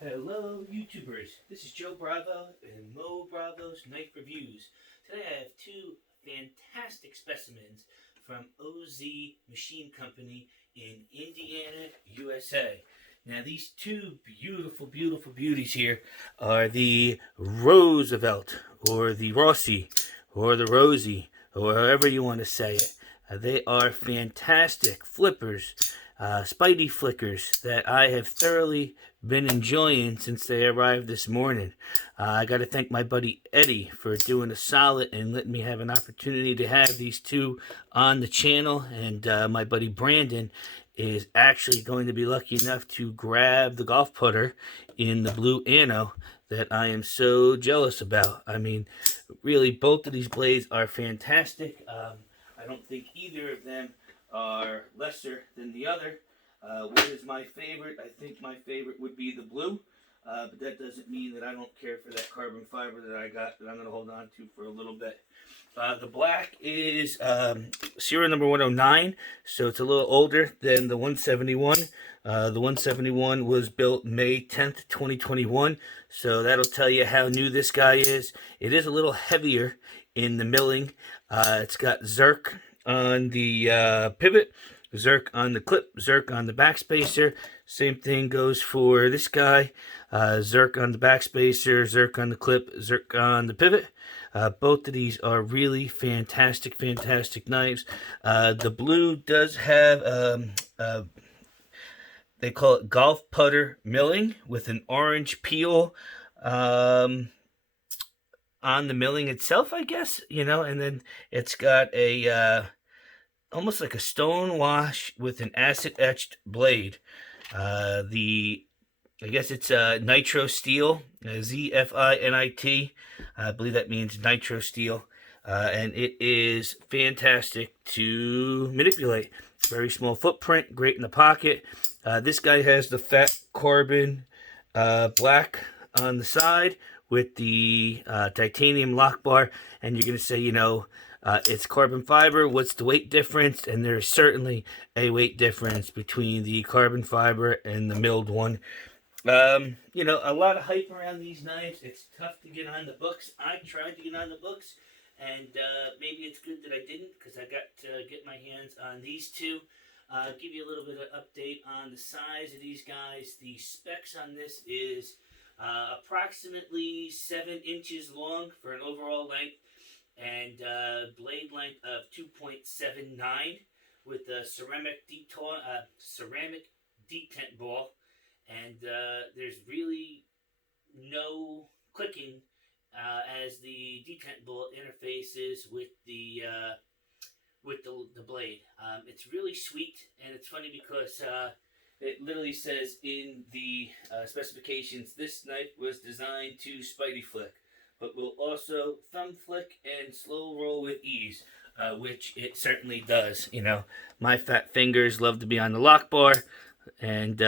Hello, YouTubers. This is Joe Bravo and Mo Bravo's Knife Reviews. Today I have two fantastic specimens from OZ Machine Company in Indiana, USA. Now, these two beautiful beauties here are the Roosevelt, or the Rossi, or the Rosie, or however you want to say it. They are fantastic flippers, Spidey flickers that I have thoroughly been enjoying since they arrived this morning. I got to thank my buddy Eddie for doing a solid and letting me have an opportunity to have these two on the channel. And my buddy Brandon is actually going to be lucky enough to grab the golf putter in the blue Anno that I am so jealous about. I mean, really, both of these blades are fantastic. I don't think either of them are lesser than the other. What is my favorite? I think my favorite would be the blue, but that doesn't mean that I don't care for that carbon fiber that I got that I'm going to hold on to for a little bit. The black is serial number 109, so it's a little older than the 171. The 171 was built May 10th, 2021, so that'll tell you how new this guy is. It is a little heavier in the milling. It's got Zerk on the pivot, Zerk on the clip, Zerk on the backspacer. Same thing goes for this guy. Zerk on the backspacer, Zerk on the clip, Zerk on the pivot. Both of these are really fantastic knives. The blue does have, they call it golf putter milling with an orange peel on the milling itself, I guess, and then it's got a almost like a stone wash with an acid etched blade. I guess it's nitro steel, ZFINIT. I believe that means nitro steel, and it is fantastic to manipulate. Very small footprint, great in the pocket. This guy has the fat carbon black on the side with the titanium lock bar, and you're going to say, it's carbon fiber. What's the weight difference? And there's certainly a weight difference between the carbon fiber and the milled one. A lot of hype around these knives. It's tough to get on the books. I tried to get on the books, and maybe it's good that I didn't, because I got to get my hands on these two. Give you a little bit of update on the size of these guys. The specs on this is approximately 7 inches long for an overall length, and blade length of 2.79 with a ceramic detent ball, and there's really no clicking as the detent ball interfaces with the blade. It's really sweet, and it's funny because it literally says in the specifications, this knife was designed to Spidey flick, but will also thumb flick and slow roll with ease, which it certainly does. My fat fingers love to be on the lock bar, and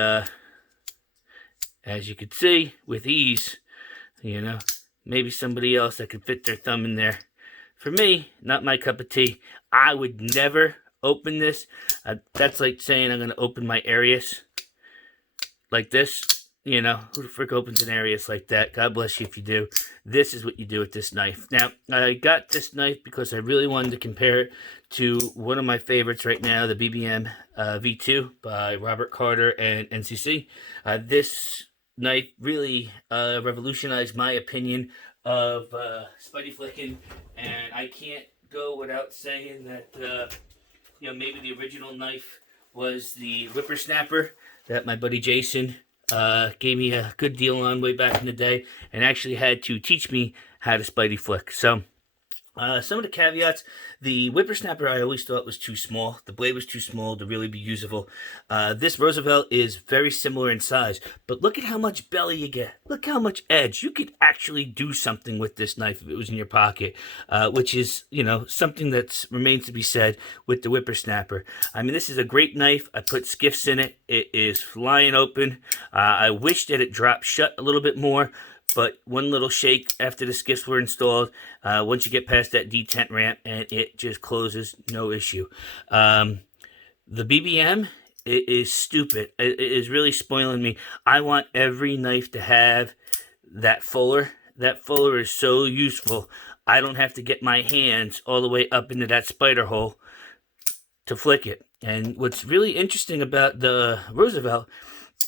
as you can see, with ease, maybe somebody else that could fit their thumb in there. For me, not my cup of tea. I would never open this. That's like saying I'm going to open my Arius like this. Who the frick opens an Arius like that? God bless you if you do. This is what you do with this knife. Now, I got this knife because I really wanted to compare it to one of my favorites right now, the BBM V2 by Robert Carter and NCC. This knife really revolutionized my opinion of Spidey flicking, and I can't go without saying that maybe the original knife was the whippersnapper that my buddy Jason gave me a good deal on way back in the day, and actually had to teach me how to Spidey flick. So some of the caveats: the whippersnapper I always thought was too small. The blade was too small to really be usable. This Roosevelt is very similar in size, but look at how much belly you get. Look how much edge. You could actually do something with this knife if it was in your pocket, which is, something that remains to be said with the whippersnapper. I mean, this is a great knife. I put skiffs in it. It is flying open. I wish that it dropped shut a little bit more, but one little shake after the skiffs were installed, once you get past that detent ramp, and it just closes, no issue. The BBM It is stupid. It is really spoiling me. I want every knife to have that fuller. That fuller is so useful. I don't have to get my hands all the way up into that spider hole to flick it. And what's really interesting about the Roosevelt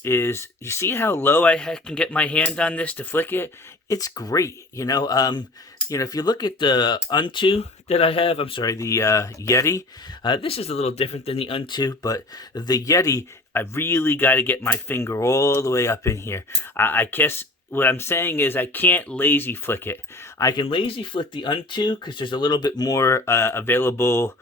is, you see how low I can get my hand on this to flick it? It's great, if you look at the Unto that I have, I'm sorry, the Yeti, this is a little different than the Unto, but the Yeti, I really got to get my finger all the way up in here. I guess what I'm saying is I can't lazy flick it. I can lazy flick the Unto because there's a little bit more available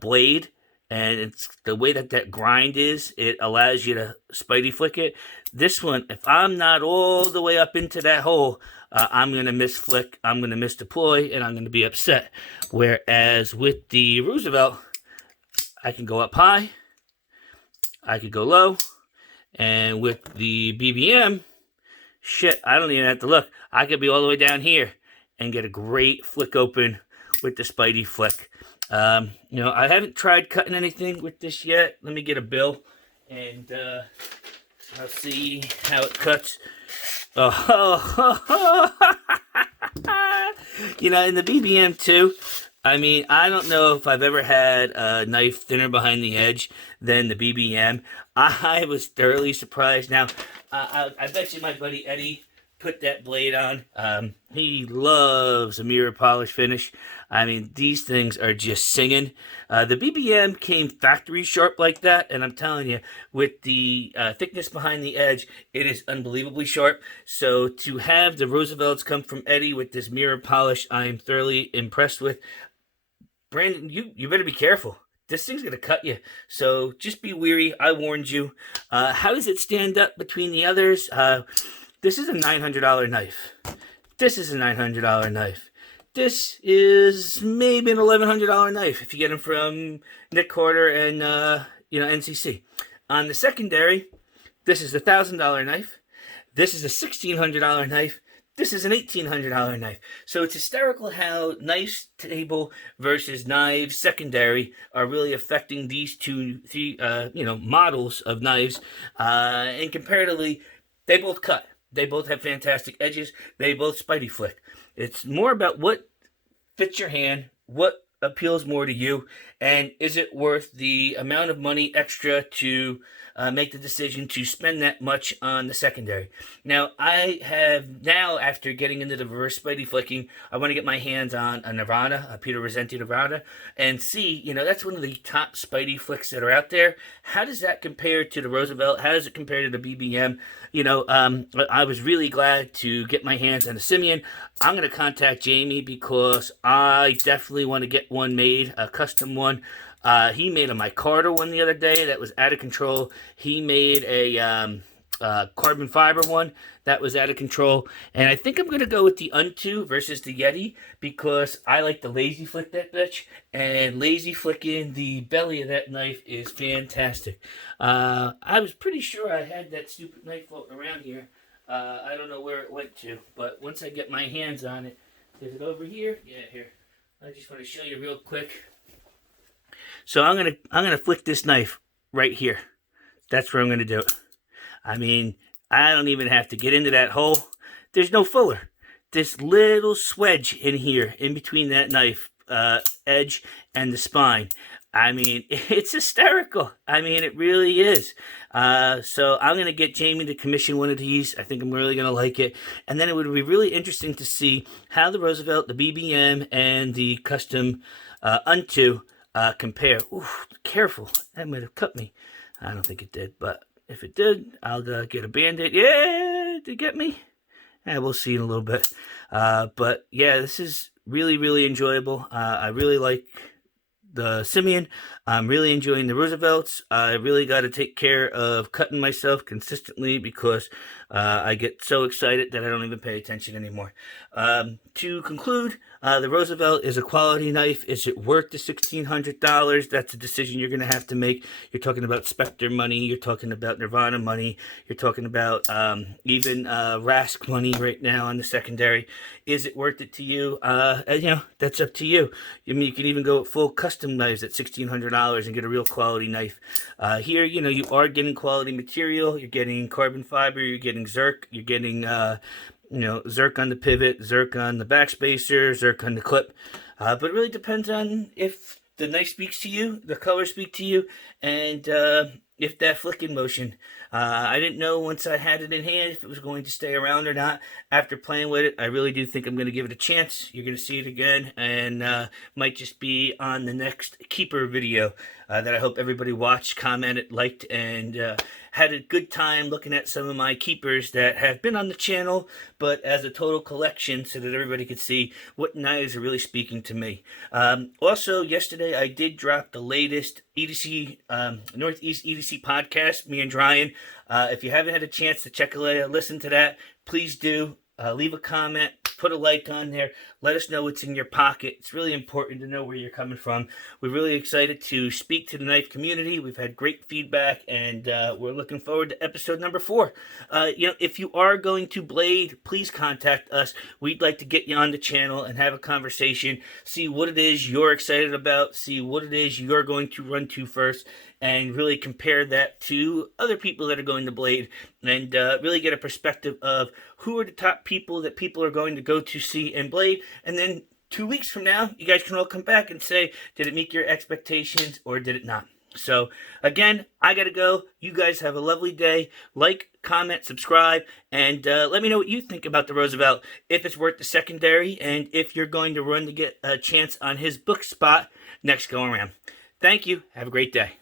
blade, and it's the way that grind is, it allows you to spidey flick it. This one, if I'm not all the way up into that hole, I'm going to miss flick, I'm going to miss deploy, and I'm going to be upset. Whereas with the Roosevelt, I can go up high, I could go low, and with the BBM, shit, I don't even have to look. I could be all the way down here and get a great flick open with the spidey flick. I haven't tried cutting anything with this yet. Let me get a bill, and I'll see how it cuts. Oh, in the BBM too, I don't know if I've ever had a knife thinner behind the edge than the BBM. I was thoroughly surprised. Now, I bet you my buddy Eddie put that blade on. He loves a mirror polish finish. These things are just singing. The BBM came factory sharp like that, and I'm telling you, with the thickness behind the edge, it is unbelievably sharp. So to have the Roosevelts come from Eddie with this mirror polish, I'm thoroughly impressed with. Brandon, you better be careful. This thing's going to cut you. So just be wary. I warned you. How does it stand up between the others? This is a $900 knife. This is a $900 knife. This is maybe an $1,100 knife if you get them from Nick Carter and NCC. On the secondary, this is a $1,000 knife. This is a $1,600 knife. This is an $1,800 knife. So it's hysterical how knives table versus knives secondary are really affecting these three models of knives. And comparatively, they both cut. They both have fantastic edges. They both spidey flick. It's more about what fits your hand, what appeals more to you, and is it worth the amount of money extra to make the decision to spend that much on the secondary. Now, after getting into the reverse spidey flicking, I want to get my hands on a Nirvana, a Peter Rossetti Nirvana, and see, that's one of the top spidey flicks that are out there. How does that compare to the Roosevelt? How does it compare to the BBM? I was really glad to get my hands on the Simeon. I'm going to contact Jamie because I definitely want to get one made, a custom one. He made a micarta one the other day that was out of control. He made a carbon fiber one that was out of control. And I think I'm going to go with the Unto versus the Yeti because I like to lazy flick that bitch. And lazy flicking the belly of that knife is fantastic. I was pretty sure I had that stupid knife floating around here. I don't know where it went to, but once I get my hands on it, is it over here? Yeah, here. I just want to show you real quick. So I'm gonna flick this knife right here. That's where I'm gonna do it. I don't even have to get into that hole. There's no fuller. This little swedge in here, in between that knife edge and the spine. It's hysterical. It really is. So I'm going to get Jamie to commission one of these. I think I'm really going to like it. And then it would be really interesting to see how the Roosevelt, the BBM, and the custom Unto compare. Ooh, careful. That might have cut me. I don't think it did, but if it did, I'll get a Band-Aid. Yeah, did it get me? Yeah, we'll see in a little bit. But yeah, this is really, really enjoyable. I really like the Simeon. I'm really enjoying the Roosevelts. I really got to take care of cutting myself consistently because I get so excited that I don't even pay attention anymore. To conclude, the Roosevelt is a quality knife. Is it worth the $1,600? That's a decision you're going to have to make. You're talking about Spectre money. You're talking about Nirvana money. You're talking about even Rask money right now on the secondary. Is it worth it to you? That's up to you. You can even go full custom custom knives at $1,600 and get a real quality knife. Here, you are getting quality material. You're getting carbon fiber. You're getting Zerk. You're getting, Zerk on the pivot, Zerk on the backspacer, Zerk on the clip. But it really depends on if the knife speaks to you, the color speak to you, and if that flicking motion. I didn't know once I had it in hand if it was going to stay around or not. After playing with it, I really do think I'm going to give it a chance. You're going to see it again, and might just be on the next keeper video that I hope everybody watched, commented, liked, and had a good time looking at some of my keepers that have been on the channel, but as a total collection so that everybody could see what knives are really speaking to me. Also, yesterday I did drop the latest EDC, Northeast EDC podcast, me and Ryan. If you haven't had a chance to check it, listen to that, please do. Leave a comment, put a like on there, let us know what's in your pocket. It's really important to know where you're coming from. We're really excited to speak to the knife community. We've had great feedback, and we're looking forward to episode number 4. If you are going to blade, please contact us. We'd like to get you on the channel and have a conversation, see what it is you're excited about, see what it is you're going to run to first, and really compare that to other people that are going to blade, and really get a perspective of who are the top people that people are going to go to see and blade. And then 2 weeks from now, you guys can all come back and say, did it meet your expectations or did it not? So again, I gotta go. You guys have a lovely day. Like, comment, subscribe, and let me know what you think about the Roosevelt, if it's worth the secondary, and if you're going to run to get a chance on his book spot next go around. Thank you. Have a great day.